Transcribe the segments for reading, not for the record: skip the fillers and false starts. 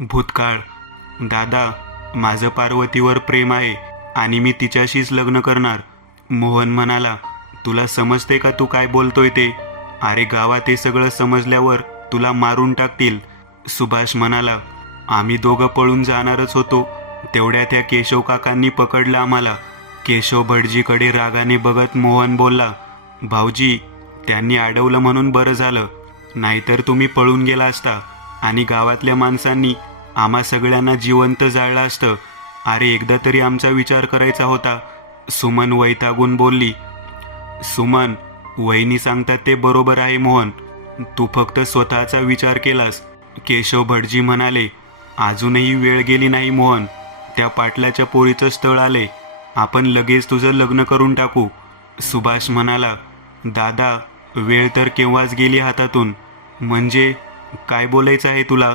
भूतकाळ. दादा, माझं पार्वतीवर प्रेम आहे आणि मी तिच्याशीच लग्न करणार. मोहन म्हणाला, तुला समजते का तू काय बोलतोय ते? अरे गावात हे सगळं समजल्यावर तुला मारून टाकतील. सुभाष म्हणाला, आम्ही दोघं पळून जाणारच होतो, तेवढ्या त्या केशव काकांनी पकडलं आम्हाला. केशव भटजीकडे रागाने बघत मोहन बोलला, भाऊजी, त्यांनी अडवलं म्हणून बरं झालं, नाहीतर तुम्ही पळून गेला असता आणि गावातल्या माणसांनी आम्हा सगळ्यांना जिवंत जाळलं असतं. अरे एकदा तरी आमचा विचार करायचा होता. सुमन वैतागून बोलली. सुमन, वहिनी सांगतात ते बरोबर आहे मोहन, तू फक्त स्वतःचा विचार केलास. केशव भटजी म्हणाले, अजूनही वेळ गेली नाही मोहन, त्या पाटलाच्या पोरीचं स्थळ आले, आपण लगेच तुझं लग्न करून टाकू. सुभाष म्हणाला, दादा, वेळ तर केव्हाच गेली हातातून. म्हणजे काय बोलायचं आहे तुला?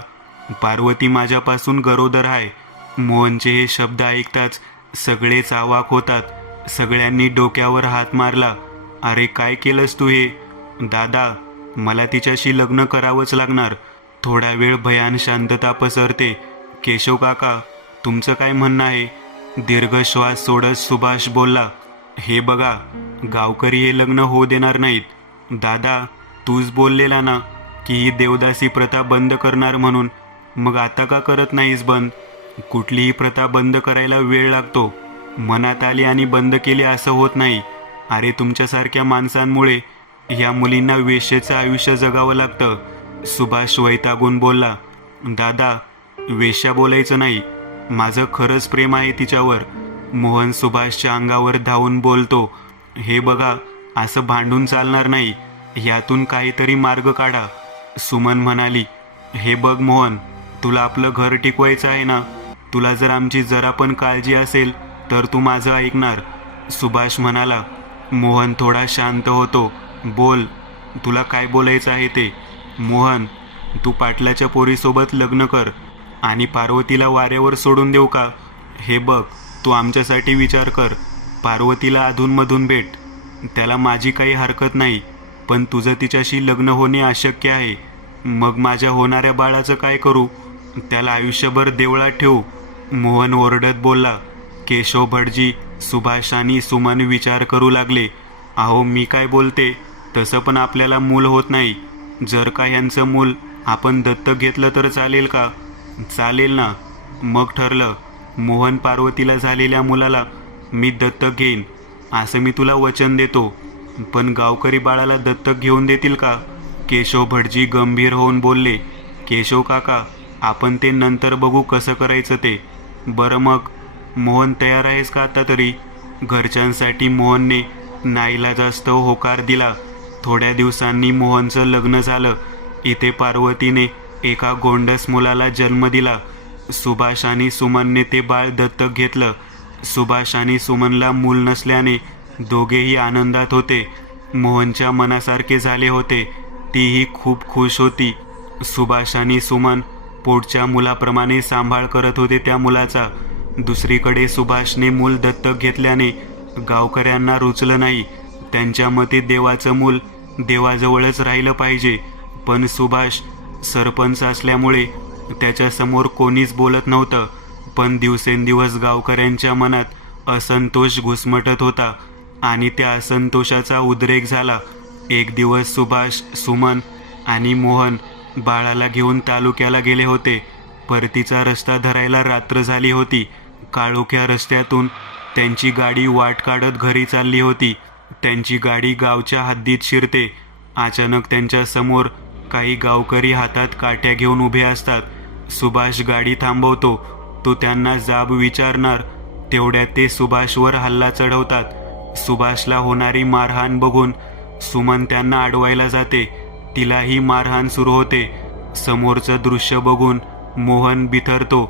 पार्वती माझ्यापासून गरोदर आहे. मोहनचे हे शब्द ऐकताच सगळेच अवाक होतात. सगळ्यांनी डोक्यावर हात मारला. अरे काय केलंस तू हे? दादा, मला तिच्याशी लग्न करावंच लागणार. थोडा वेळ भयान शांतता पसरते. केशव काका, तुमचं काय म्हणणं आहे? दीर्घ श्वास सोडत सुभाष बोलला, हे बघा, गावकरी हे लग्न होऊ देणार नाहीत. दादा, तूच बोललेला ना की ही देवदासी प्रथा बंद करणार म्हणून, मग आता का करत नाहीस बंद? कुठलीही प्रथा बंद करायला वेळ लागतो. मनात आली आणि बंद केली असं होत नाही. अरे तुमच्यासारख्या माणसांमुळे ह्या मुलींना वेश्येचं आयुष्य जगावं लागतं. सुभाष वैतागून बोलला, दादा, वेश्या बोलायचं नाही, माझं खरंच प्रेम आहे तिच्यावर. मोहन सुभाषच्या अंगावर धावून बोलतो, हे बघा, असं भांडून चालणार नाही, ह्यातून काहीतरी मार्ग काढा. सुमन म्हणाली, हे बघ मोहन, तुला आपलं घर टिकवायचं आहे ना, तुला जर आमची जरा पण काळजी असेल तर तू माझं ऐकणार. सुभाष म्हणाला. मोहन थोडा शांत होतो. बोल, तुला काय बोलायचं आहे ते? मोहन, तू पाटलाच्या पोरीसोबत लग्न कर आणि पार्वतीला वाऱ्यावर सोडून देऊ का? हे बघ, तू आमच्यासाठी विचार कर. पार्वतीला अधूनमधून भेट, त्याला माझी काही हरकत नाही, पण तुझं तिच्याशी लग्न होणे अशक्य आहे. मग माझ्या होणाऱ्या बाळाचं काय करू? त्याला आयुष्यभर देवळात ठेवू. मोहन ओरडत बोलला. केशव भटजी, सुभाष आणि सुमन विचार करू लागले. अहो, मी काय बोलते तसं पण आपल्याला मूल होत नाही. जर का ह्यांचं मूल आपण दत्तक घेतलं तर चालेल का? चालेल ना. मग ठरलं. मोहन, पार्वतीला झालेल्या मुलाला मी दत्तक घेईन असं मी तुला वचन देतो. पण गावकरी बाळाला दत्तक घेऊन देतील का? केशव भटजी गंभीर होऊन बोलले. केशव काका, आपण ते नंतर बघू कसं करायचं ते. बरं मग मोहन, तयार आहेस का आता तरी? घरच्यांसाठी मोहनने नाईलाजास्तव होकार दिला. थोड्या दिवसांनी मोहनचं लग्न झालं. इथे पार्वतीने एका गोंडस मुलाला जन्म दिला. सुभाष आणि सुमनने ते बाळ दत्तक घेतलं. सुभाष आणि सुमनला मूल नसल्याने दोघेही आनंदात होते. मोहनच्या मनासारखे झाले होते. तीही खूप खुश होती. सुभाष आणि सुमन पोटच्या मुलाप्रमाणे सांभाळ करत होते त्या मुलाचा. दुसरीकडे सुभाषने मूल दत्तक घेतल्याने गावकऱ्यांना रुचलं नाही. त्यांच्या मते देवाचं मूल देवाजवळच राहिलं पाहिजे. पण सुभाष सरपंच असल्यामुळे त्याच्यासमोर कोणीच बोलत नव्हतं. पण दिवसेंदिवस गावकऱ्यांच्या मनात असंतोष घुसमटत होता आणि त्या असंतोषाचा उद्रेक झाला. एक दिवस सुभाष, सुमन आणि मोहन बाळाला घेऊन तालुक्याला गेले होते. परतीचा रस्ता धरायला रात्र झाली होती. काळोख्या रस्त्यातून त्यांची गाडी वाट काढत घरी चालली होती. त्यांची गाडी गावच्या हद्दीत शिरते. अचानक त्यांच्या समोर काही गावकरी हातात काठ्या घेऊन उभे असतात. सुभाष गाडी थांबवतो. तो त्यांना जाब विचारणार तेवढ्यात ते सुभाषवर हल्ला चढवतात. सुभाषला होणारी मारहाण बघून सुमन त्यांना अडवायला जाते. तिलाही मारहाण सुरू होते. समोरचं दृश्य बघून मोहन बिथरतो.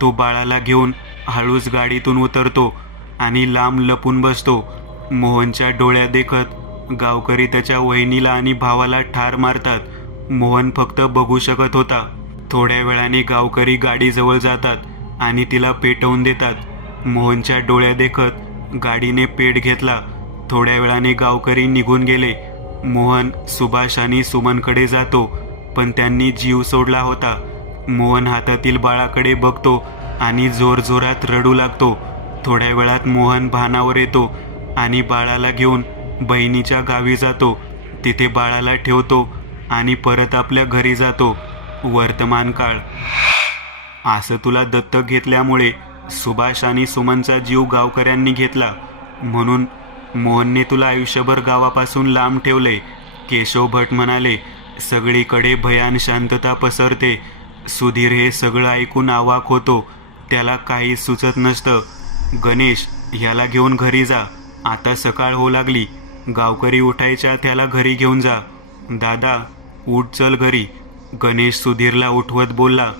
तो बाळाला घेऊन हळूच गाडीतून उतरतो आणि लांब लपून बसतो. मोहनच्या डोळ्यात देखत गावकरी त्याच्या वहिनीला आणि भावाला ठार मारतात. मोहन फक्त बघू शकत होता. थोड्या वेळाने गावकरी गाडीजवळ जातात आणि तिला पेटवून देतात. मोहनच्या डोळ्यात देखत गाडीने पेट घेतला. थोड्या वेळाने गावकरी निघून गेले. मोहन सुभाष आणि सुमनकडे जातो, पण त्यांनी जीव सोडला होता. मोहन हातातील बाळाकडे बघतो आणि जोरजोरात रडू लागतो. थोड्या वेळात मोहन भानावर येतो आणि बाळाला घेऊन बहिणीच्या गावी जातो. तिथे बाळाला ठेवतो आणि परत आपल्या घरी जातो. वर्तमान काळ. असं तुला दत्तक घेतल्यामुळे सुभाष आणि सुमनचा जीव गावकऱ्यांनी घेतला, म्हणून मोहनने तुला आयुष्यभर गावापासून लांब ठेवले. केशव भट म्हणाले. सगळीकडे भयान शांतता पसरते. सुधीर हे सगळं ऐकून अवाक होतो. त्याला काही सुचत नसतं. गणेश, ह्याला घेऊन घरी जा. आता सकाळ होऊ लागली. गावकरी उठायच्या त्याला घरी घेऊन जा. दादा, उठ, चल घरी. गणेश सुधीरला उठवत बोलला.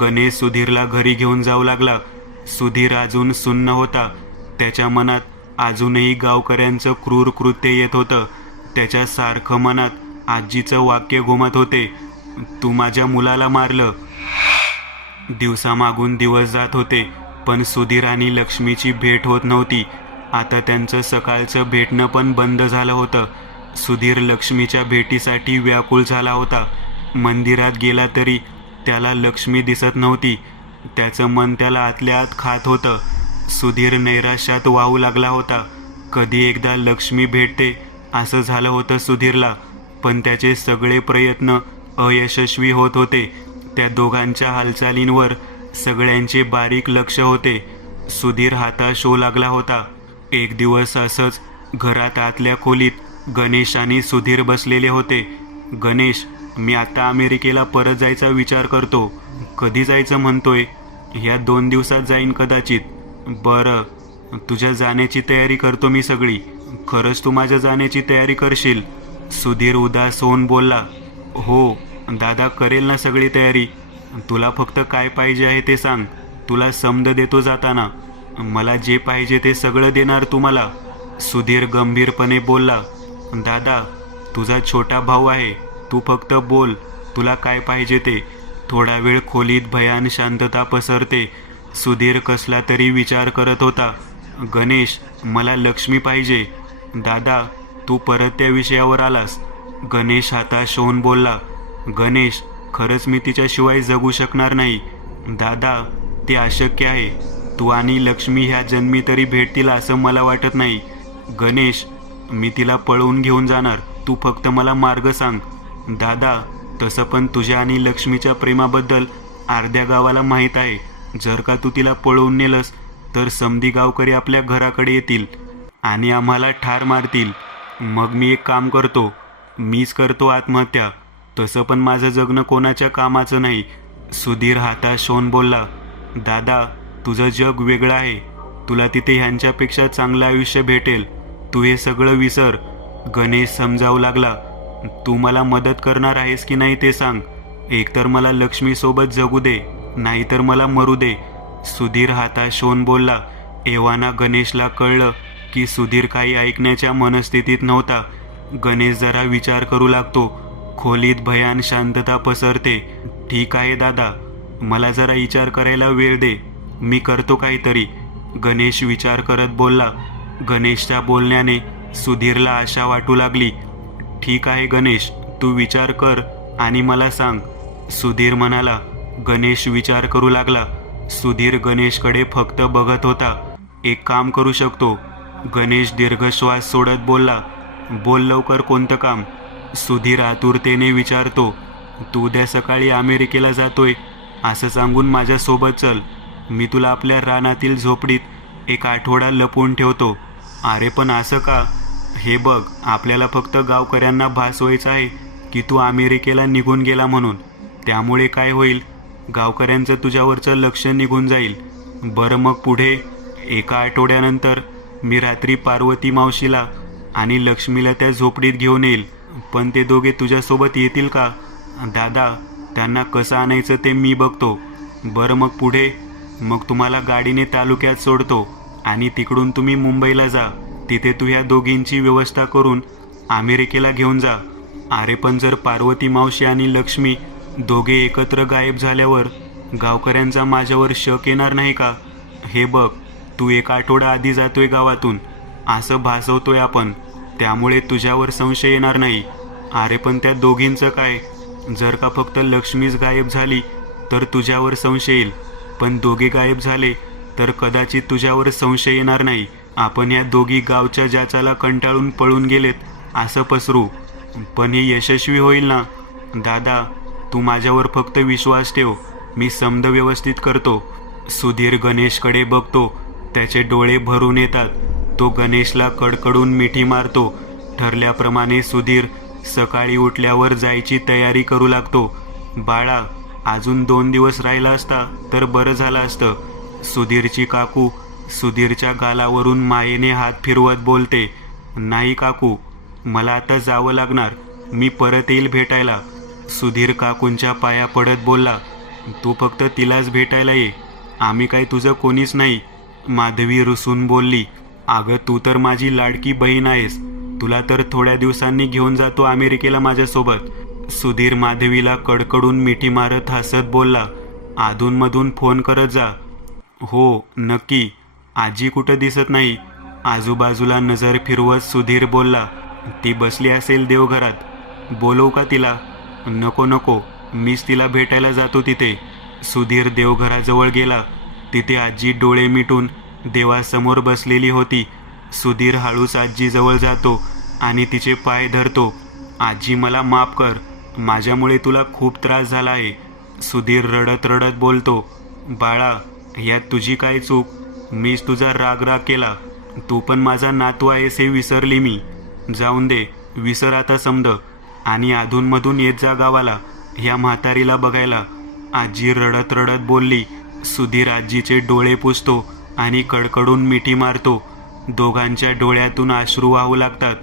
गणेश सुधीरला घरी घेऊन जाऊ लागला. सुधीर अजून सुन्न होता. त्याच्या मनात अजूनही गावकऱ्यांचं क्रूर कृत्य येत होतं. त्याच्या सारखं मनात आजीचं वाक्य घुमत होते, तू माझ्या मुलाला मारलं. दिवसामागून दिवस जात होते, पण सुधीर आणि लक्ष्मीची भेट होत नव्हती. आता त्यांचं सकाळचं भेटणं पण बंद झालं होतं. सुधीर लक्ष्मीच्या भेटीसाठी व्याकुळ झाला होता. मंदिरात गेला तरी त्याला लक्ष्मी दिसत नव्हती. त्याचं मन त्याला आतल्या आत खात होतं. सुधीर नैराश्यात वाहू लागला होता. कधी एकदा लक्ष्मी भेटते असं झालं होतं सुधीरला, पण त्याचे सगळे प्रयत्न अयशस्वी होत होते. त्या दोघांच्या हालचालींवर सगळ्यांचे बारीक लक्ष होते. सुधीर हाताश होऊ लागला होता. एक दिवस असंच घरात आतल्या खोलीत गणेश आणि सुधीर बसलेले होते. गणेश, मी आता अमेरिकेला परत जायचा विचार करतो. कधी जायचं म्हणतोय? ह्या 2 दिवसात जाईन कदाचित. बरं, तुझ्या जाण्याची तयारी करतो मी सगळी. खरंच तू माझ्या जाण्याची तयारी करशील? सुधीर उदास होऊन बोलला. हो दादा, करेल ना सगळी तयारी. तुला फक्त काय पाहिजे आहे ते सांग. तुला समद देतो जाताना. मला जे पाहिजे ते सगळं देणार तू मला. सुधीर गंभीरपणे बोलला. दादा, तुझा छोटा भाऊ आहे. तू फक्त बोल, तुला काय पाहिजे ते. थोडा वेळ खोलीत भयान शांतता पसरते. सुधीर कसला तरी विचार करत होता. गणेश, मला लक्ष्मी पाहिजे. दादा, तू परत त्या विषयावर आलास. गणेश हाताश होऊन बोलला. गणेश, खरंच मी तिच्याशिवाय जगू शकणार नाही. दादा, ते अशक्य आहे. तू आणि लक्ष्मी ह्या जन्मी तरी भेटतील असं मला वाटत नाही. गणेश, मी तिला पळवून घेऊन जाणार. तू फक्त मला मार्ग सांग. दादा, तसं पण तुझ्या आणि लक्ष्मीच्या प्रेमाबद्दल अर्ध्या गावाला माहीत आहे. जर का तू तिला पळवून नेलंस तर समधी गावकरी आपल्या घराकडे येतील आणि आम्हाला ठार मारतील. मग मी एक काम करतो, मीच करतो आत्महत्या. तसं पण माझं जगणं कोणाच्या कामाचं नाही. सुधीर हाताश होऊन बोलला. दादा, तुझं जग वेगळं आहे. तुला तिथे ह्यांच्यापेक्षा चांगलं आयुष्य भेटेल. तू हे सगळं विसर. गणेश समजावू लागला. तू मला मदत करणार आहेस की नाही ते सांग. एकतर मला लक्ष्मीसोबत जगू दे, नाहीतर मला मरू दे. सुधीर हाताश होऊन बोलला. एव्हाना गणेशला कळलं की सुधीर काही ऐकण्याच्या मनस्थितीत नव्हता. गणेश जरा विचार करू लागतो. खोलीत भयान शांतता पसरते. ठीक आहे दादा, मला जरा विचार करायला वेळ दे. मी करतो काहीतरी. गणेश विचार करत बोलला. गणेशच्या बोलण्याने सुधीरला आशा वाटू लागली. ठीक आहे गणेश, तू विचार कर आणि मला सांग, सुधीर म्हणाला. गणेश विचार करू लागला. सुधीर गणेशकडे फक्त बघत होता. एक काम करू शकतो. गणेश दीर्घश्वास सोडत बोलला. बोल लवकर, कोणतं काम? सुधीर आतुरतेने विचारतो. तू उद्या सकाळी अमेरिकेला जातोय असं सांगून माझ्यासोबत चल. मी तुला आपल्या रानातील झोपडीत 1 आठवडा लपवून ठेवतो. अरे पण असं का? हे बघ, आपल्याला फक्त गावकऱ्यांना भासवायचं आहे की तू अमेरिकेला निघून गेला म्हणून. त्यामुळे काय होईल, गावकऱ्यांचं तुझ्यावरचं लक्ष निघून जाईल. बरं, मग पुढे? 1 आठवड्यानंतर मी रात्री पार्वती मावशीला आणि लक्ष्मीला त्या झोपडीत घेऊन येईल. पण ते दोघे तुझ्यासोबत येतील का? दादा, त्यांना कसं आणायचं ते मी बघतो. बरं, मग पुढे? मग तुम्हाला गाडीने तालुक्यात सोडतो आणि तिकडून तुम्ही मुंबईला जा. तिथे तू ह्या दोघींची व्यवस्था करून अमेरिकेला घेऊन जा. अरे पण जर पार्वती मावशी आणि लक्ष्मी दोघे एकत्र गायब झाल्यावर गावकऱ्यांचा माझ्यावर शक येणार नाही का? हे बघ, तू 1 आठवडा आधी जातोय गावातून असं भासवतोय आपण, त्यामुळे तुझ्यावर संशय येणार नाही. अरे पण त्या दोघींचं काय? जर का फक्त लक्ष्मीच गायब झाली तर तुझ्यावर संशय येईल, पण दोघे गायब झाले तर कदाचित तुझ्यावर संशय येणार नाही. आपण या दोघी गावच्या जाचाला कंटाळून पळून गेलेत असं पसरू, पण हे यशस्वी होईल ना? दादा, तू माझ्यावर फक्त विश्वास ठेव, मी समद व्यवस्थित करतो. सुधीर गणेशकडे बघतो. त्याचे डोळे भरून येतात. तो गणेशला कडकडून मिठी मारतो. ठरल्याप्रमाणे सुधीर सकाळी उठल्यावर जायची तयारी करू लागतो. बाळा, अजून 2 दिवस राहिला असता तर बरं झालं असतं. सुधीरची काकू सुधीरच्या गालावरून मायेने हात फिरवत बोलते. नाही काकू, मला आता जावं लागणार, मी परत येईल भेटायला. सुधीर काकूंच्या पाया पडत बोलला. तू फक्त तिलाच भेटायला ये, आम्ही काय तुझं कोणीच नाही. माधवी रुसून बोलली. अगं, तू तर माझी लाडकी बहीण आहेस, तुला तर थोड्या दिवसांनी घेऊन जातो अमेरिकेला माझ्यासोबत. सुधीर माधवीला कडकडून मिठी मारत हसत बोलला. अधूनमधून फोन करत जा. हो नक्की. आजी कुठं दिसत नाही. आजूबाजूला नजर फिरवत सुधीर बोलला. ती बसली असेल देवघरात, बोलवू का तिला? नको नको, मीच तिला भेटायला जातो तिथे. सुधीर देवघराजवळ गेला. तिथे आजी डोळे मिटून देवासमोर बसलेली होती. सुधीर हळूच आजीजवळ जातो आणि तिचे पाय धरतो. आजी, मला माफ कर, माझ्यामुळे तुला खूप त्रास झाला आहे. सुधीर रडत रडत बोलतो. बाळा, यात तुझी काय चूक? मीच तुझा राग केला. तू पण माझा नातू आहेस हे विसरली मी. जाऊन दे, विसर आता समद, आणि अधूनमधून येत जा गावाला ह्या म्हातारीला बघायला. आजी रडत रडत बोलली. सुधीर आजीचे डोळे पुसतो आणि कडकडून मिठी मारतो. दोघांच्या डोळ्यातून अश्रू वाहू लागतात.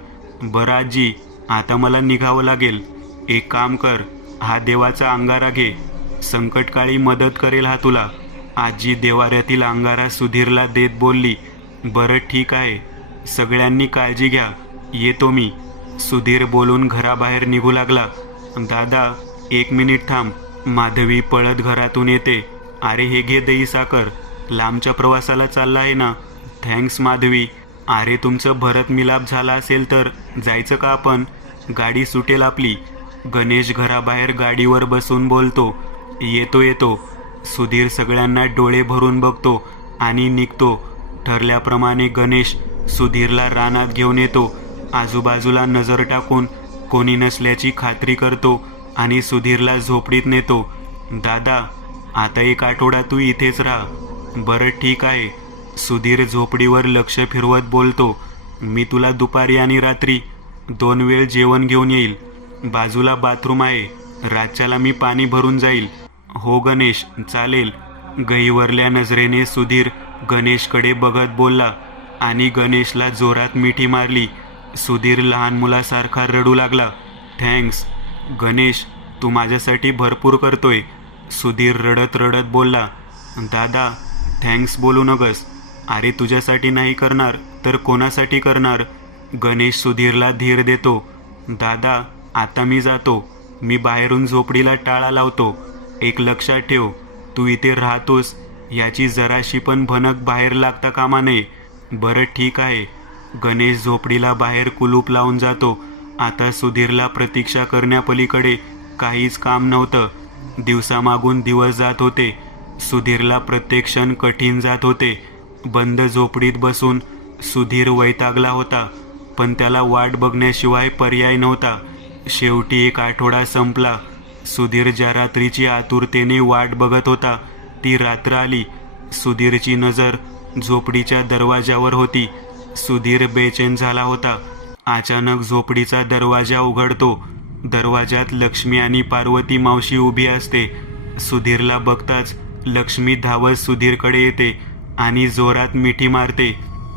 बरं आजी, आता मला निघावं लागेल. एक काम कर, हा देवाचा अंगारा घे, संकटकाळी मदत करेल हा तुला. आजी देवाऱ्यातील अंगारा सुधीरला देत बोलली. बरं ठीक आहे, सगळ्यांनी काळजी घ्या, येतो मी. सुधीर बोलून घराबाहेर निघू लागला. दादा, 1 मिनिट थांब. माधवी पळत घरातून येते. अरे हे घे दही साखर, लांबच्या प्रवासाला चालला आहे ना. थँक्स माधवी. अरे तुमचं भरत मिलाप झाला असेल तर जायचं का आपण? गाडी सुटेल आपली. गणेश घराबाहेर गाडीवर बसून बोलतो. येतो येतो. सुधीर सगळ्यांना डोळे भरून बघतो आणि निघतो. ठरल्याप्रमाणे गणेश सुधीरला रानात घेऊन येतो. आजूबाजूला नजर टाकून कोणी नसल्याची खात्री करतो आणि सुधीरला झोपडीत नेतो. दादा, आता 1 आठवडा तू इथेच राहा. बरं ठीक आहे. सुधीर झोपडीवर लक्ष फिरवत बोलतो. मी तुला दुपारी आणि रात्री 2 वेळ जेवण घेऊन येईल. बाजूला बाथरूम आहे, रातच्याला मी पाणी भरून जाईल. हो गणेश, चालेल. गहिवरल्या नजरेने सुधीर गणेशकडे बघत बोलला आणि गणेशला जोरात मिठी मारली. सुधीर लहान मुलासारखा रडू लागला. थँक्स गणेश, तू माझ्यासाठी भरपूर करतोय. सुधीर रडत रडत बोलला. दादा, थँक्स बोलू नगस. अरे तुझ्यासाठी नाही करणार तर कोणासाठी करणार? गणेश सुधीरला धीर देतो. दादा, आता मी जातो. मी बाहेरून झोपडीला टाळा लावतो. एक लक्षात ठेव, तू इथे राहतोस याची जराशी पण भनक बाहेर लागता कामा नये. बरं ठीक आहे. गणेश झोपडीला बाहेर कुलूप लावून जातो. आता सुधीरला प्रतीक्षा करण्यापलीकडे काहीच काम नव्हतं. दिवसामागून दिवस जात होते. सुधीरला प्रत्येक क्षण कठीण जात होते. बंद झोपडीत बसून सुधीर वैतागला होता, पण त्याला वाट बघण्याशिवाय पर्याय नव्हता. शेवटी 1 आठवडा संपला. सुधीर ज्या रात्रीची आतुरतेने वाट बघत होता ती रात्र आली. सुधीरची नजर झोपडीच्या दरवाजावर होती. सुधीर बेचैन झाला होता. अचानक झोपडीचा दरवाजा उघडतो. दरवाजात लक्ष्मी आणि पार्वती मावशी उभी असते. सुधीरला बघताच लक्ष्मी धावत सुधीरकडे येते आणि जोरात मिठी मारते.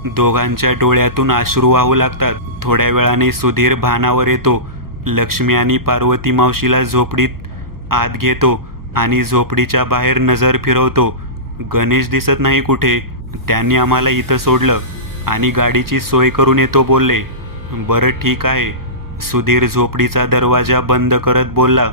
दोघांच्या डोळ्यातून अश्रू वाहू लागतात. थोड्या वेळाने सुधीर भानावर येतो. लक्ष्मी आणि पार्वती मावशीला झोपडीत आत घेतो आणि झोपडीच्या बाहेर नजर फिरवतो. गणेश दिसत नाही कुठे. त्यांनी आम्हाला इथं सोडलं आणि गाडीची सोय करून येतो बोलले. बरं ठीक आहे. सुधीर झोपडीचा दरवाजा बंद करत बोलला.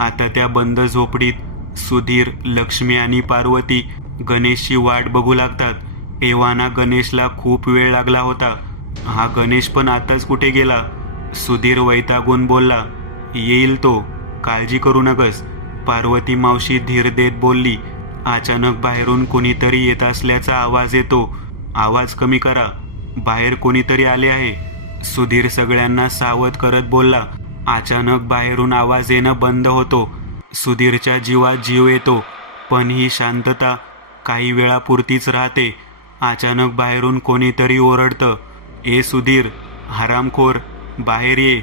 आता त्या बंद झोपडीत सुधीर, लक्ष्मी आणि पार्वती गणेशची वाट बघू लागतात. एव्हाना गणेशला खूप वेळ लागला होता. हा गणेश पण आताच कुठे गेला? सुधीर वैतागून बोलला. येईल तो, काळजी करू नकस. पार्वती मावशी धीर देत बोलली. अचानक बाहेरून कोणीतरी येत असल्याचा आवाज येतो. आवाज कमी करा, बाहेर कोणीतरी आले आहे. सुधीर सगळ्यांना सावध करत बोलला. अचानक बाहेरून आवाज येणं बंद होतो. सुधीरच्या जीवात जीव येतो, पण ही शांतता काही वेळापुरतीच राहते. अचानक बाहेरून कोणीतरी ओरडतं, ए सुधीर, हरामखोर, बाहेर ये.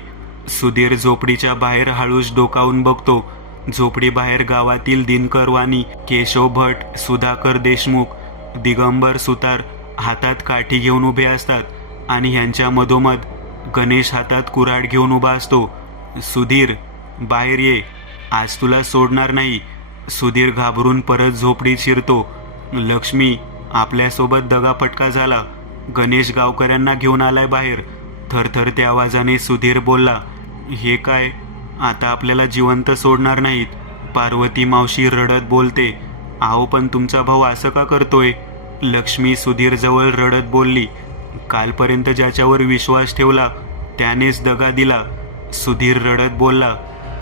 सुधीर झोपडीच्या बाहेर हळूच डोकावून बघतो. झोपडीबाहेर गावातील दिनकर वाणी, केशव भट, सुधाकर देशमुख, दिगंबर सुतार हातात काठी घेऊन उभे असतात आणि ह्यांच्या मधोमध गणेश हातात कुऱ्हाड घेऊन उभा असतो. सुधीर, बाहेर ये, आज तुला सोडणार नाही. सुधीर घाबरून परत झोपडीत शिरतो. लक्ष्मी, आपल्यासोबत दगाफटका झाला. गणेश गावकऱ्यांना घेऊन आलाय बाहेर. थरथरत्या आवाजाने सुधीर बोलला. हे काय, आता आपल्याला जिवंत सोडणार नाहीत. पार्वती मावशी रडत बोलते. आहो, पण तुमचा भाऊ असं का करतोय? लक्ष्मी सुधीरजवळ रडत बोलली. कालपर्यंत ज्याच्यावर विश्वास ठेवला त्यानेच दगा दिला. सुधीर रडत बोलला.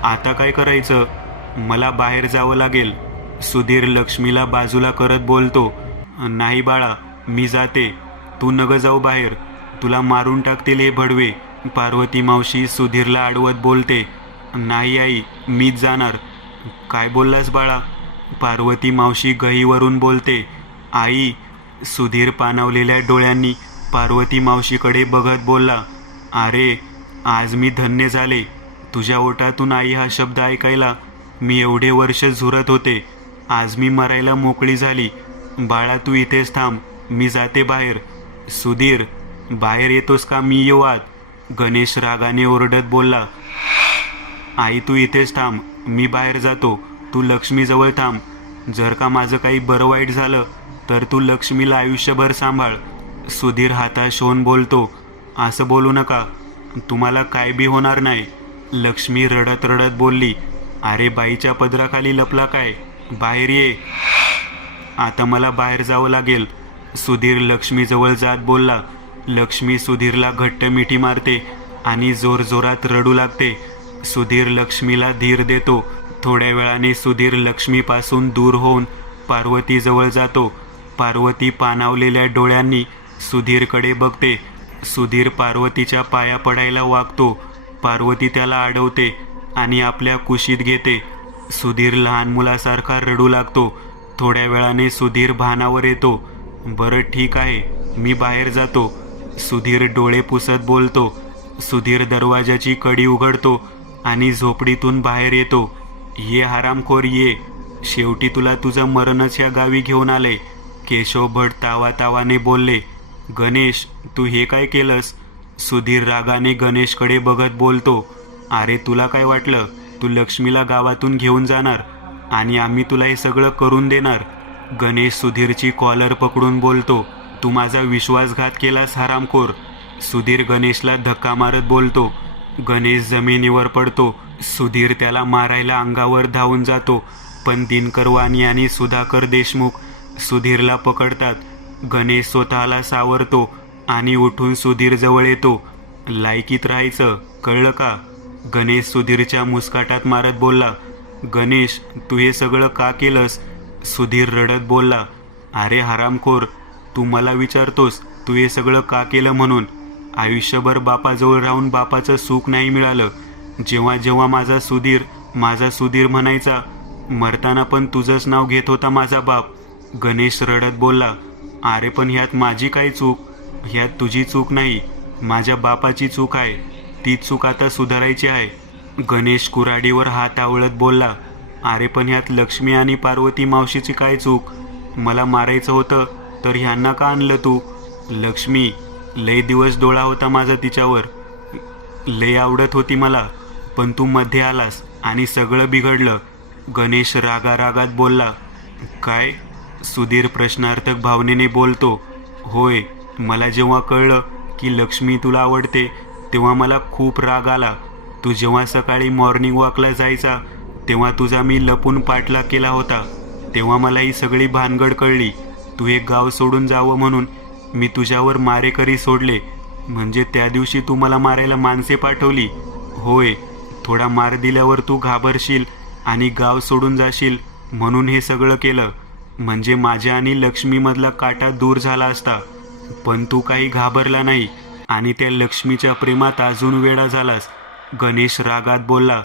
आता काय करायचं? मला बाहेर जावं लागेल. सुधीर लक्ष्मीला बाजूला करत बोलतो. नाही बाळा, मी जाते, तू नग जाऊ बाहेर, तुला मारून टाकतील हे भडवे. पार्वती मावशी सुधीरला अडवत बोलते. नाही आई, मीच जाणार. काय बोललास बाळा? पार्वती मावशी गहीवरून बोलते. आई, सुधीर पाणावलेल्या डोळ्यांनी पार्वती मावशीकडे बघत बोलला. अरे, आज मी धन्य झाले. तुझ्या ओठातून आई हा शब्द ऐकायला मी एवढे वर्ष झुरत होते. आज मी मरायला मोकळी झाली. बाळा, तू इथेच थांब, मी जाते बाहेर. सुधीर, बाहेर येतोस का मी येऊ आत? गणेश रागाने ओरडत बोलला. आई, तू इथेच थांब, मी बाहेर जातो, तू लक्ष्मीजवळ थांब. जर का माझं काही बरं वाईट झालं तर तू लक्ष्मीला आयुष्यभर सांभाळ. सुधीर हाताश होऊन बोलतो. असं बोलू नका, तुम्हाला काय बी होणार नाही. लक्ष्मी रडत रडत बोलली. अरे, बाईच्या पदराखाली लपला काय? बाहेर ये. आता मला बाहेर जावं लागेल. सुधीर लक्ष्मीजवळ जात बोलला. लक्ष्मी सुधीरला घट्ट मिठी मारते आणि जोरजोरात रडू लागते. सुधीर लक्ष्मीला धीर देतो. थोड्या वेळाने सुधीर लक्ष्मीपासून दूर होऊन पार्वतीजवळ जातो. पार्वती पाणावलेल्या डोळ्यांनी सुधीरकडे बघते. सुधीर पार्वतीच्या पाया पडायला वागतो. पार्वती त्याला अडवते आणि आपल्या कुशीत घेते. सुधीर लहान मुलासारखा रडू लागतो. थोड्या वेळाने सुधीर भानावर येतो. बरं, ठीक आहे, मी बाहेर जातो. सुधीर डोळे पुसत बोलतो. सुधीर दरवाजाची कडी उघडतो आणि झोपडीतून बाहेर येतो. ये हरामखोर, ये. शेवटी तुला तुझं मरणच या गावी घेऊन आले. केशव भट तावातावाने बोलले. गणेश, तू हे काय केलंस? सुधीर रागाने गणेशकडे बघत बोलतो. अरे, तुला काय वाटलं? तू लक्ष्मीला गावातून घेऊन जाणार आणि आम्ही तुला हे सगळं करून देणार? गणेश सुधीरची कॉलर पकडून बोलतो. तू माझा विश्वासघात केलास हरामखोर. सुधीर गणेशला धक्का मारत बोलतो. गणेश जमिनीवर पडतो. सुधीर त्याला मारायला अंगावर धावून जातो, पण दिनकर वाणी आणि सुधाकर देशमुख सुधीरला पकडतात. गणेश स्वतःला सावरतो आणि उठून सुधीरजवळ येतो. लायकीत राहायचं, कळलं का? गणेश सुधीरच्या मुस्काटात मारत बोलला. गणेश, तू हे सगळं का केलंस? सुधीर रडत बोलला. अरे हरामखोर, तू मला विचारतोस तू हे सगळं का केलं म्हणून? आयुष्यभर बापाजवळ राहून बापाचं सुख नाही मिळालं. जेव्हा जेव्हा माझा सुधीर म्हणायचा, मरताना पण तुझंच नाव घेत होता माझा बाप. गणेश रडत बोलला. अरे, पण ह्यात माझी काय चूक? ह्यात तुझी चूक नाही, माझ्या बापाची चूक आहे. ती चूक आता सुधारायची आहे. गणेश कुऱ्हाडीवर हात आवळत बोलला. अरे, पण ह्यात लक्ष्मी आणि पार्वती मावशीची काय चूक? मला मारायचं होतं तर ह्यांना का आणलं तू? लक्ष्मी, लय दिवस डोळा होता माझा तिच्यावर, लय आवडत होती मला, पण तू मध्ये आलास आणि सगळं बिघडलं. गणेश रागारागात बोलला. काय? सुधीर प्रश्नार्थक भावनेने बोलतो. होय, मला जेव्हा कळलं की लक्ष्मी तुला आवडते तेव्हा मला खूप राग आला. तू जेव्हा सकाळी मॉर्निंग वॉकला जायचा तेव्हा तुझा मी लपून पाठलाग केला होता. तेव्हा मला ही सगळी भानगड कळली. तू एक गाव सोडून जावं म्हणून मी तुझ्यावर मारेकरी सोडले. म्हणजे त्या दिवशी तू मला मारायला माणसे पाठवली. होय, थोडा मार दिल्यावर तू घाबरशील आणि गाव सोडून जाशील म्हणून हे सगळं केलं, म्हणजे माझ्या आणि लक्ष्मीमधला काटा दूर झाला असता. पण तू काही घाबरला नाही आणि त्या लक्ष्मीच्या प्रेमात अजून वेडा झालास. गणेश रागात बोलला.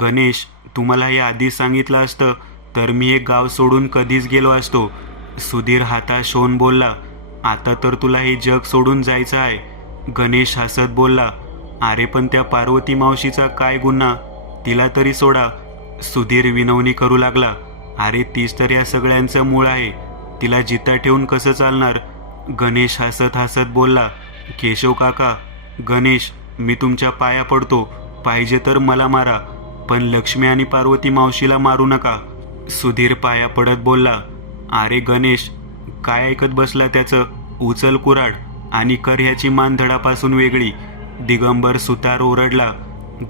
गणेश, तू मला हे आधी सांगितलं असतं तर मी हे गाव सोडून कधीच गेलो असतो. सुधीर हाताश होऊन बोलला. आता तर तुला हे जग सोडून जायचं आहे. गणेश हसत बोलला. अरे पण त्या पार्वती मावशीचा काय गुन्हा, तिला तरी सोडा. सुधीर विनवणी करू लागला. अरे तीच तर या सगळ्यांचं मूळ आहे, तिला जिता ठेवून कसं चालणार. गणेश हसत हसत बोलला. केशव काका, गणेश, मी तुमच्या पाया पडतो, पाहिजे तर मला मारा, पण लक्ष्मी आणि पार्वती मावशीला मारू नका. सुधीर पाया पडत बोलला. अरे गणेश, काय ऐकत बसला त्याचं, उचल कुऱ्हाड आणि कर ह्याची मान धडापासून वेगळी. दिगंबर सुतार ओरडला.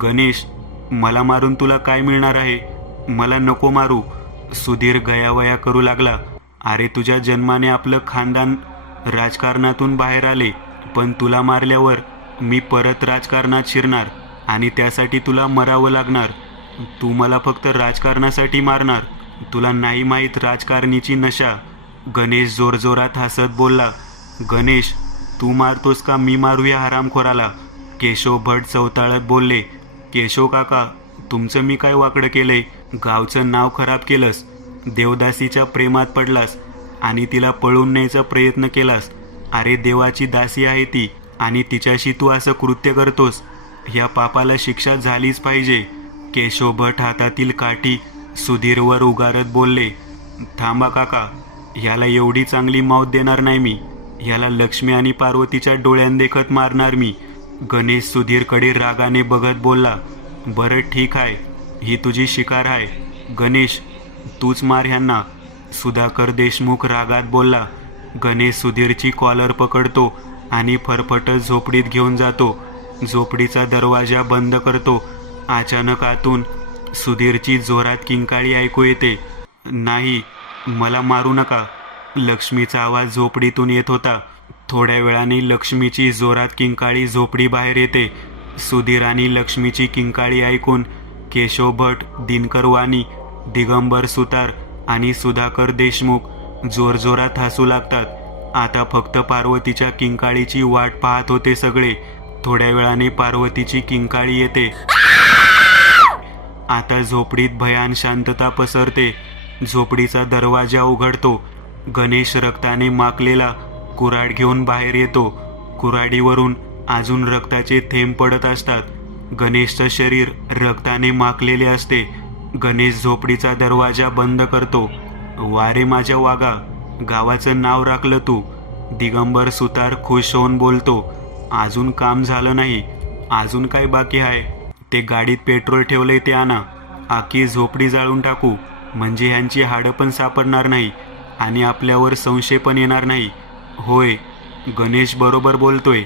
गणेश, मला मारून तुला काय मिळणार आहे, मला नको मारू. सुधीर गयावया करू लागला. अरे तुझ्या जन्माने आपलं खानदान राजकारणातून बाहेर आले, पण तुला मारल्यावर मी परत राजकारणात शिरणार आणि त्यासाठी तुला मरावं लागणार. तू मला फक्त राजकारणासाठी मारणार, तुला नाही माहीत राजकारणीची नशा. गणेश जोरजोरात हसत बोलला. गणेश, तू मारतोस का मी मारू या हरामखोराला. केशव भट चवताळत बोलले. केशव काका, तुमचं मी काय वाकडं केलंय, गावचं नाव खराब केलंस, देवदासीच्या प्रेमात पडलास आणि तिला पळून न्यायचा प्रयत्न केलास. अरे देवाची दासी आहे ती आणि तिच्याशी तू असं कृत्य करतोस, ह्या पापाला शिक्षा झालीच पाहिजे. केशव भट हातातील काठी सुधीरवर उगारत बोलले. थांबा काका, ह्याला एवढी चांगली मौत देणार नाही मी, ह्याला लक्ष्मी आणि पार्वतीच्या डोळ्यांदेखत मारणार मी. गणेश सुधीरकडे रागाने बघत बोलला. बरं ठीक आहे, ही तुझी शिकार आहे. गणेश, तूच मार ह्यांना. सुधाकर देशमुख रागात बोलला. गणेश सुधीरची कॉलर पकडतो आणि फरफटत झोपडीत घेऊन जातो. झोपडीचा दरवाजा बंद करतो. अचानक आतून सुधीरची जोरात किंकाळी ऐकू येते. नाही, मला मारू नका. लक्ष्मीचा आवाज झोपडीतून येत होता. थोड्या वेळाने लक्ष्मीची जोरात किंकाळी झोपडी बाहेर येते. सुधीर आणि लक्ष्मीची किंकाळी ऐकून केशव भट, दिनकर वाणी, दिगंबर सुतार आणि सुधाकर देशमुख जोरजोरात हसू लागतात. आता फक्त पार्वतीच्या किंकाळीची वाट पाहत होते सगळे. थोड्या वेळाने पार्वतीची किंकाळी येते. आता झोपडीत भयान शांतता पसरते. झोपडीचा दरवाजा उघडतो. गणेश रक्ताने माखलेला कुऱ्हाड घेऊन बाहेर येतो. कुऱ्हाडीवरून अजून रक्ताचे थेंब पडत असतात. गणेशचं शरीर रक्ताने माखलेले असते. गणेश झोपडीचा दरवाजा बंद करतो. वारे माझ्या वागा, गावाचं नाव राखलं तू. दिगंबर सुतार खुश होऊन बोलतो. अजून काम झालं नाही, अजून काय बाकी आहे. ते गाडीत पेट्रोल ठेवलंय ते आणा. आखी झोपडी जाळून टाकू, म्हणजे ह्यांची हाडं पण सापडणार नाही आणि आपल्यावर संशय पण येणार नाही. होय, गणेश बरोबर बोलतोय.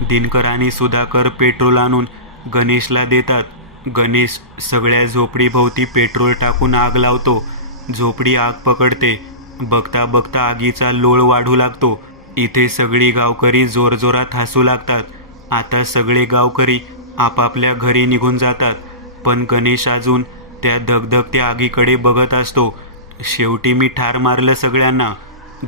दिनकर आणि सुधाकर पेट्रोल आणून गणेशला देतात. गणेश सगळ्या झोपडीभोवती पेट्रोल टाकून आग लावतो. झोपडी आग पकडते. बघता बघता आगीचा लोळ वाढू लागतो. इथे सगळी गावकरी जोरजोरात हसू लागतात. आता सगळे गावकरी आपापल्या घरी निघून जातात, पण गणेश अजून त्या धगधगत्या आगीकडे बघत असतो. शेवटी मी ठार मारलं सगळ्यांना.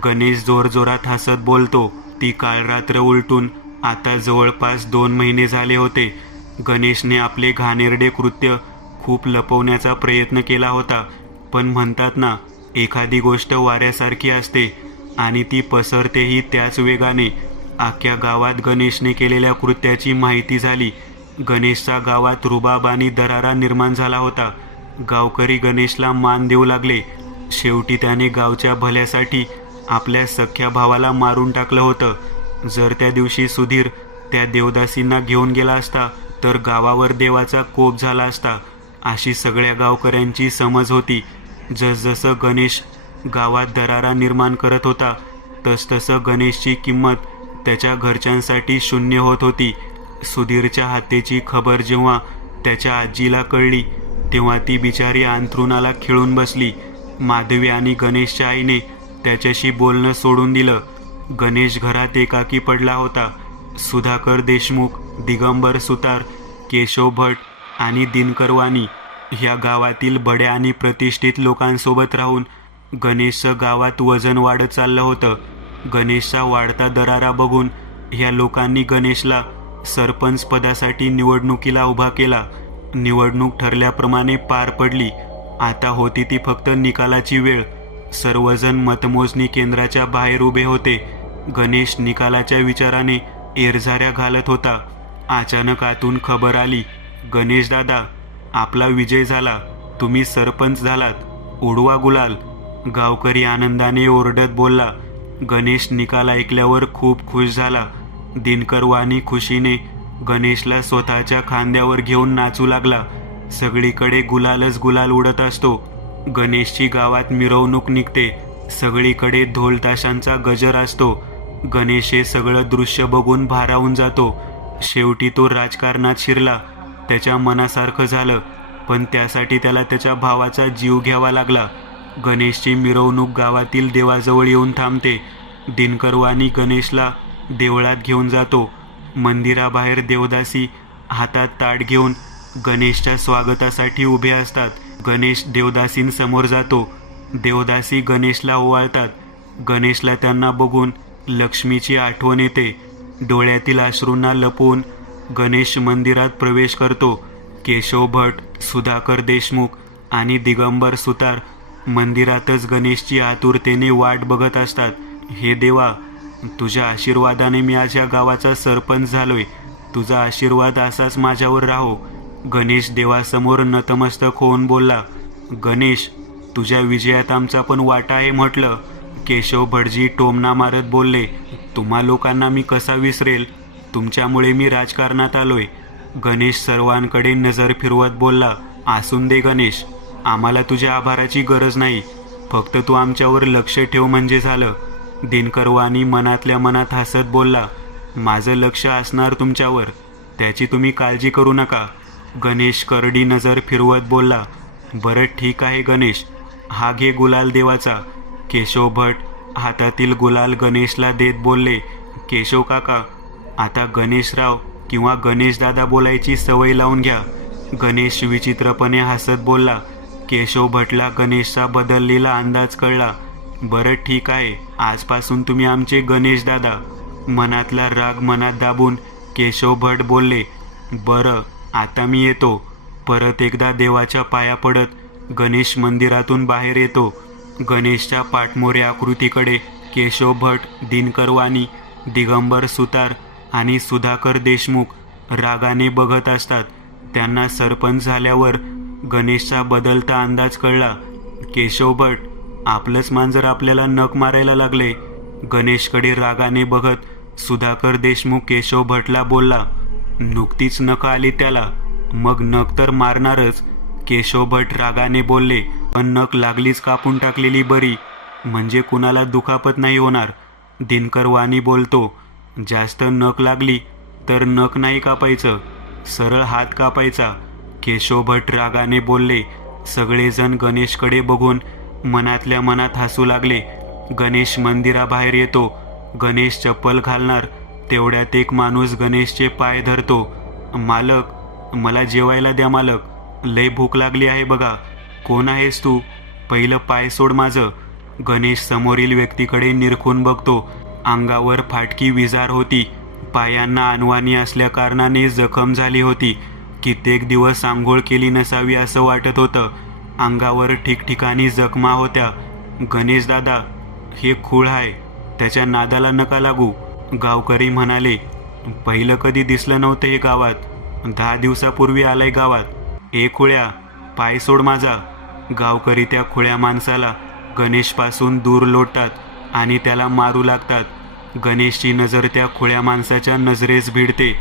गणेश जोरजोरात हसत बोलतो. ती काळ रात्र उलटून आता जवळपास 2 महिने झाले होते. गणेशने आपले घाणेरडे कृत्य खूप लपवण्याचा प्रयत्न केला होता, पण म्हणतात ना, एखादी गोष्ट वाऱ्यासारखी असते आणि ती पसरतेही त्याच वेगाने. अख्ख्या गावात गणेशने केलेल्या कृत्याची माहिती झाली. गणेशचा गावात रुबाब आणि दरारा निर्माण झाला होता. गावकरी गणेशला मान देऊ लागले. शेवटी त्याने गावच्या भल्यासाठी आपल्या सख्या भावाला मारून टाकलं होतं. जर त्या दिवशी सुधीर त्या देवदासींना घेऊन गेला असता तर गावावर देवाचा कोप झाला असता, अशी सगळ्या गावकऱ्यांची समज होती. जसजसं गणेश गावात दरारा निर्माण करत होता, तसतसं गणेशची किंमत त्याच्या घरच्यांसाठी शून्य होत होती. सुधीरच्या हत्येची खबर जेव्हा त्याच्या आजीला कळली, तेव्हा ती बिचारी अंथरुणाला खिळून बसली. माधवी आणि गणेशच्या आईने त्याच्याशी बोलणं सोडून दिलं. गणेश घरात एकाकी पडला होता. सुधाकर देशमुख, दिगंबर सुतार, केशव भट आणि दिनकर वाणी ह्या गावातील बड्या आणि प्रतिष्ठित लोकांसोबत राहून गणेशचं गावात वजन वाढत चाललं होतं. गणेशचा वाढता दरारा बघून ह्या लोकांनी गणेशला सरपंच पदासाठी निवडणुकीला उभा केला. निवडणूक ठरल्याप्रमाणे पार पडली. आता होती ती फक्त निकालाची वेळ. सर्वजण मतमोजणी केंद्राच्या बाहेर उभे होते. गणेश निकालाच्या विचाराने एरझाऱ्या घालत होता. अचानक आतून खबर आली, गणेश दादा, आपला विजय झाला, तुम्ही सरपंच झालात, उडवा गुलाल. गावकरी आनंदाने ओरडत बोलला. गणेश निकाल ऐकल्यावर खूप खुश झाला. दिनकर वाणी खुशीने गणेशला स्वतःच्या खांद्यावर घेऊन नाचू लागला. सगळीकडे गुलालच गुलाल उडत असतो. गणेशची गावात मिरवणूक निघते. सगळीकडे ढोल ताशांचा गजर असतो. गणेश हे सगळं दृश्य बघून भारावून जातो. शेवटी तो राजकारणात शिरला. त्याच्या मनासारखं झालं, पण त्यासाठी त्याला त्याच्या भावाचा जीव घ्यावा लागला. गणेशची मिरवणूक गावातील देवाजवळ येऊन थांबते. दिनकरवाणी गणेशला देवळात घेऊन जातो. मंदिराबाहेर देवदासी हातात ताट घेऊन गणेशच्या स्वागतासाठी उभे असतात. गणेश देवदासींसमोर जातो. देवदासी गणेशला ओवाळतात. गणेशला त्यांना बघून लक्ष्मीची आठवण येते. डोळ्यातील अश्रूंना लपवून गणेश मंदिरात प्रवेश करतो. केशव भट, सुधाकर देशमुख आणि दिगंबर सुतार मंदिरातच गणेशची आतुरतेने वाट बघत असतात. हे देवा, तुझ्या आशीर्वादाने मी आज या गावाचा सरपंच झालोय. तुझा आशीर्वाद असाच माझ्यावर राहो. गणेश देवासमोर नतमस्तक होऊन बोलला. गणेश, तुझ्या विजयात आमचा पण वाटा आहे म्हटलं. केशव भटजी टोमणा मारत बोलले. तुम्हा लोकांना मी कसा विसरेल? तुमच्यामुळे मी राजकारणात आलोय. गणेश सर्वांकडे नजर फिरवत बोलला. असून दे गणेश, आम्हाला तुझ्या आभाराची गरज नाही. फक्त तू आमच्यावर लक्ष ठेव म्हणजे झालं. दिनकरवाणी मनातल्या मनात हसत बोलला. माझं लक्ष असणार तुमच्यावर, त्याची तुम्ही काळजी करू नका. गणेश करडी नजर फिरवत बोलला. बरं ठीक आहे गणेश, हा घे गुलाल देवाचा. केशव भट हातातील गुलाल गणेशला देत बोलले. केशव काका, आता गणेशराव किंवा गणेश दादा बोलायची सवय लावून घ्या. गणेश विचित्रपणे हसत बोलला. केशव भटला गणेशचा बदललेला अंदाज कळला. बरं ठीक आहे, आजपासून तुम्ही आमचे गणेश दादा. मनातला राग मनात दाबून केशव भट बोलले. बरं, आता मी येतो. परत एकदा देवाच्या पाया पडत गणेश मंदिरातून बाहेर येतो. गणेशच्या पाठमोऱ्या आकृतीकडे केशव भट, दिनकरवाणी, दिगंबर सुतार आणि सुधाकर देशमुख रागाने बघत असतात. त्यांना सरपंच झाल्यावर गणेशचा बदलता अंदाज कळला. केशव भट, आपलंच मांजर आपल्याला नख मारायला लागले. गणेशकडे रागाने बघत सुधाकर देशमुख केशव भटला बोलला. नुकतीच नख आली त्याला, मग नख तर मारणारच. केशव भट रागाने बोलले. पण नख लागलीच कापून टाकलेली बरी, म्हणजे कुणाला दुखापत नाही होणार. दिनकरवाणी बोलतो. जास्त नख लागली तर नख नाही कापायचं, सरळ हात कापायचा. केशव भट रागाने बोलले. सगळेजण गणेशकडे बघून मनातल्या मनात हसू लागले. गणेश मंदिराबाहेर येतो. गणेश चप्पल घालणार तेवढ्यात एक माणूस गणेशचे पाय धरतो. मालक, मला जेवायला द्या मालक, लय भूक लागली आहे बघा. कोण आहेस तू? पहिलं पाय सोड माझं. गणेश समोरील व्यक्तीकडे निरखून बघतो. अंगावर फाटकी विजार होती. पायांना अनवाणी असल्या कारणाने जखम झाली होती. कित्येक दिवस आंघोळ केली नसावी असं वाटत होतं. अंगावर ठिकठिकाणी जखमा होत्या. गणेश दादा, हे खूळ आहे, त्याच्या नादाला नका लागू. गावकरी म्हणाले. पहिलं कधी दिसलं नव्हतं हे गावात. 10 दिवसापूर्वी आलाय गावात. ए खुळ्या, पाय सोड माझा. गावकरी त्या खुळ्या माणसाला गणेशपासून दूर लोटतात आणि त्याला मारू लागतात. गणेशची नजर त्या खुळ्या माणसाच्या नजरेस भिडते.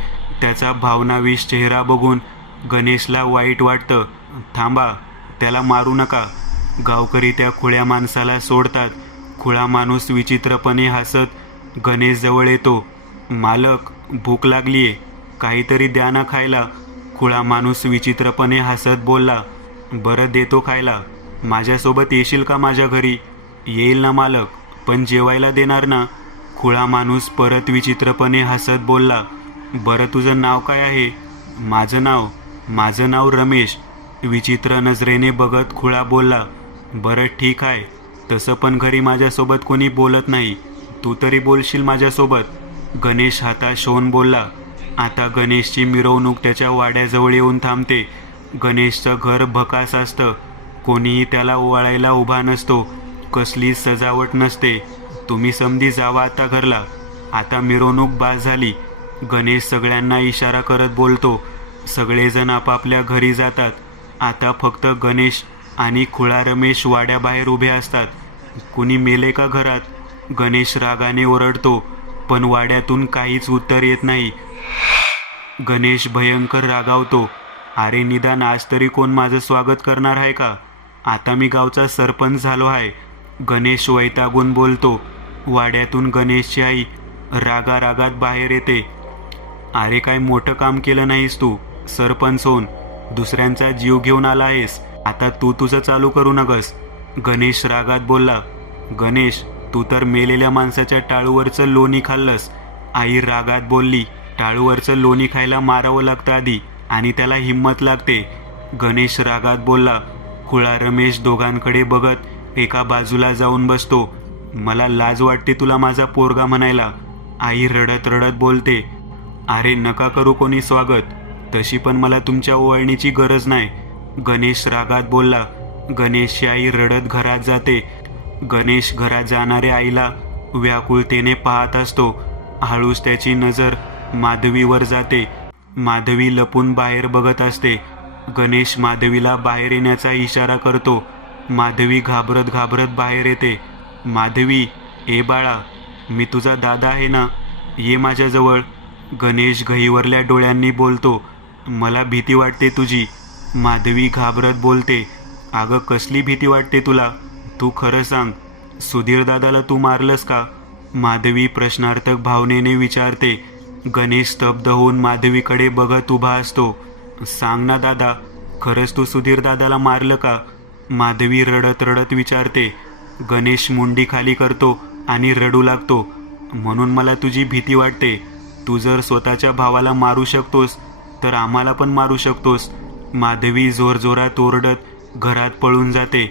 त्याचा भावनाविश चेहरा बघून गणेशला वाईट वाटतं. थांबा, त्याला मारू नका. गावकरी त्या खुळ्या माणसाला सोडतात. खुळा माणूस विचित्रपणे हसत गणेशजवळ येतो. मालक, भूक लागलीये, काहीतरी द्या ना खायला. खुळा माणूस विचित्रपणे हसत बोलला. बरं, देतो खायला. माझ्यासोबत येशील का माझ्या घरी? येईल ना मालक, पण जेवायला देणार ना? खुळा माणूस परत विचित्रपणे हसत बोलला. बरं, तुझं नाव काय आहे? माझं नाव रमेश. विचित्र नजरेने बघत खुळा बोलला, बरं ठीक आहे, तसं पण घरी माझ्यासोबत कोणी बोलत नाही, तू तरी बोलशील माझ्यासोबत. गणेश हाताश होऊन बोलला. आता गणेशची मिरवणूक त्याच्या वाड्याजवळ येऊन थांबते. गणेशचं घर भकास असतं, कोणीही त्याला ओवाळायला उभा नसतो, कसली सजावट नसते. तुम्ही समधी जावा आता घरला, आता मिरवणूक बास झाली. गणेश सगळ्यांना इशारा करत बोलतो. सगळेजण आपापल्या घरी जातात. आता फक्त गणेश आणि खुळा रमेश वाड्याबाहेर उभे असतात. कुणी मेले का घरात? गणेश रागाने ओरडतो, पण वाड्यातून काहीच उत्तर येत नाही. गणेश भयंकर रागावतो. अरे निदान आज तरी कोण माझं स्वागत करणार आहे का? आता मी गावचा सरपंच झालो आहे. गणेश वैतागून बोलतो. वाड्यातून गणेशची आई रागारागात बाहेर येते. अरे काय मोठं काम केलं नाहीस तू, सरपंच होऊन दुसऱ्यांचा जीव घेऊन आला आहेस, आता तू तुझं चालू करू नकस. गणेश रागात बोलला. गणेश, तू तर मेलेल्या माणसाच्या टाळूवरचं लोणी खाल्लंस. आई रागात बोलली. टाळूवरचं लोणी खायला मारावं लागतं आधी, आणि त्याला हिंमत लागते. गणेश रागात बोलला. खुळा रमेश दोघांकडे बघत एका बाजूला जाऊन बसतो. मला लाज वाटते तुला माझा पोरगा म्हणायला. आई रडत रडत बोलते. अरे नका करू कोणी स्वागत, तशी पण मला तुमच्या ओवाळणीची गरज नाही. गणेश रागात बोलला. गणेशची आई रडत घरात जाते. गणेश घरात जाणाऱ्या आईला व्याकुळतेने पाहत असतो. हळूच त्याची नजर माधवीवर जाते. माधवी लपून बाहेर बघत असते. गणेश माधवीला बाहेर येण्याचा इशारा करतो. माधवी घाबरत घाबरत बाहेर येते. माधवी, ए बाळा, मी तुझा दादा आहे ना, ये माझ्याजवळ. गणेश घहीवरल्या डोळ्यांनी बोलतो. मला भीती वाटते तुझी. माधवी घाबरत बोलते. अगं कसली भीती वाटते तुला? तू खरं सांग, सुधीर दादाला तू मारलंस का? माधवी प्रश्नार्थक भावनेने विचारते. गणेश स्तब्ध होऊन माधवीकडे बघत उभा असतो. सांग ना दादा, खरंच तू सुधीर दादाला मारलं का? माधवी रडत रडत विचारते. गणेश मुंडी खाली करतो आणि रडू लागतो. म्हणून मला तुझी भीती वाटते. तू जर स्वतःच्या भावाला मारू शकतोस तर आम्हाला पण मारू शकतोस. माधवी जोरजोरात ओरडत घरात पळून जाते.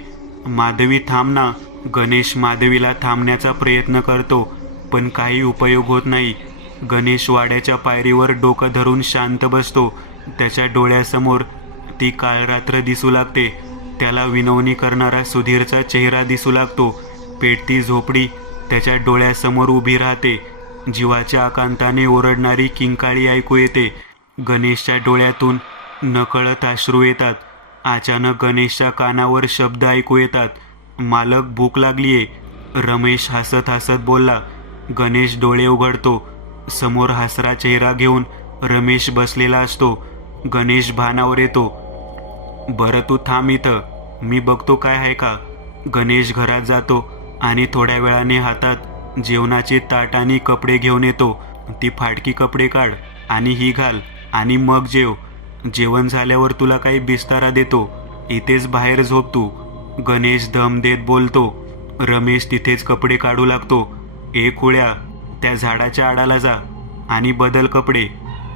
माधवी थांब ना. गणेश माधवीला थांबण्याचा प्रयत्न करतो, पण काही उपयोग होत नाही. गणेश वाड्याच्या पायरीवर डोकं धरून शांत बसतो. त्याच्या डोळ्यासमोर ती काळरात्र दिसू लागते. त्याला विनवणी करणारा सुधीरचा चेहरा दिसू लागतो. पेटती झोपडी त्याच्या डोळ्यासमोर उभी राहते. जीवाच्या आकांताने ओरडणारी किंकाळी ऐकू येते. गणेशच्या डोळ्यातून नकळत अश्रू येतात. अचानक गणेशच्या कानावर शब्द ऐकू येतात. मालक, भूक लागलीये. रमेश हसत हसत बोलला. गणेश डोळे उघडतो. समोर हसरा चेहरा घेऊन रमेश बसलेला असतो. गणेश भानावर येतो. बरं तू थांब इथं, मी बघतो काय आहे का. गणेश घरात जातो आणि थोड्या वेळाने हातात जेवणाचे ताट आणि कपडे घेऊन येतो. ती फाटकी कपडे काढ आणि ही घाल आणि मग जेव. जेवण झाल्यावर तुला काही बिस्तारा देतो, इथेच बाहेर झोप तू. गणेश दम देत बोलतो. रमेश तिथेच कपडे काढू लागतो. ए खुळ्या, त्या झाडाच्या आडाला जा आणि बदल कपडे.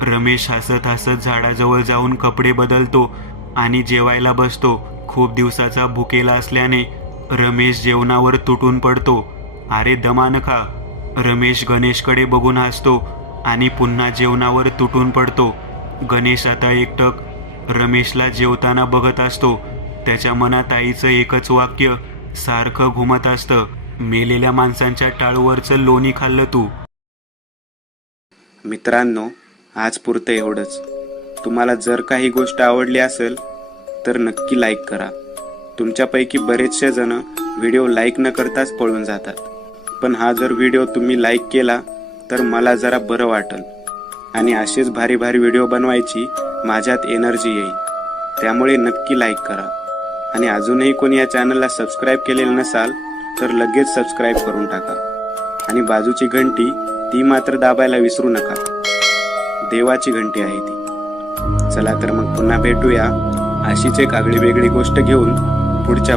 रमेश हसत हसत झाडाजवळ जाऊन कपडे बदलतो आणि जेवायला बसतो. खूप दिवसाचा भुकेला असल्याने रमेश जेवणावर तुटून पडतो. अरे दमानं खा. रमेश गणेशकडे बघून हसतो आणि पुन्हा जेवणावर तुटून पडतो. गणेश आता एकटक रमेशला जेवताना बघत असतो. त्याच्या मनात आईचं एकच वाक्य सारखं घुमत असतं. मेलेल्या माणसांच्या टाळूवरचं लोणी खाल्लं तू. मित्रांनो, आज पुरतं एवढंच. तुम्हाला जर काही गोष्ट आवडली असेल तर नक्की लाईक करा. तुमच्यापैकी बरेचसे जण व्हिडिओ लाईक न करताच पळून जातात, पण हा जर व्हिडिओ तुम्ही लाईक केला तर मला जरा बरं वाटेल आणि असेच भारी भारी व्हिडिओ बनवायची माझ्यात एनर्जी येईल. त्यामुळे नक्की लाईक करा. आणि अजूनही कोणी या चॅनलला सबस्क्राईब केलेलं नसाल तर लगेच सबस्क्राईब करून टाका. आणि बाजूची घंटी ती मात्र दाबायला विसरू नका. देवाची घंटी आहे ती. चला तर मग पुन्हा भेटूया अशीच एक आगळी वेगळी गोष्ट घेऊन पुढच्या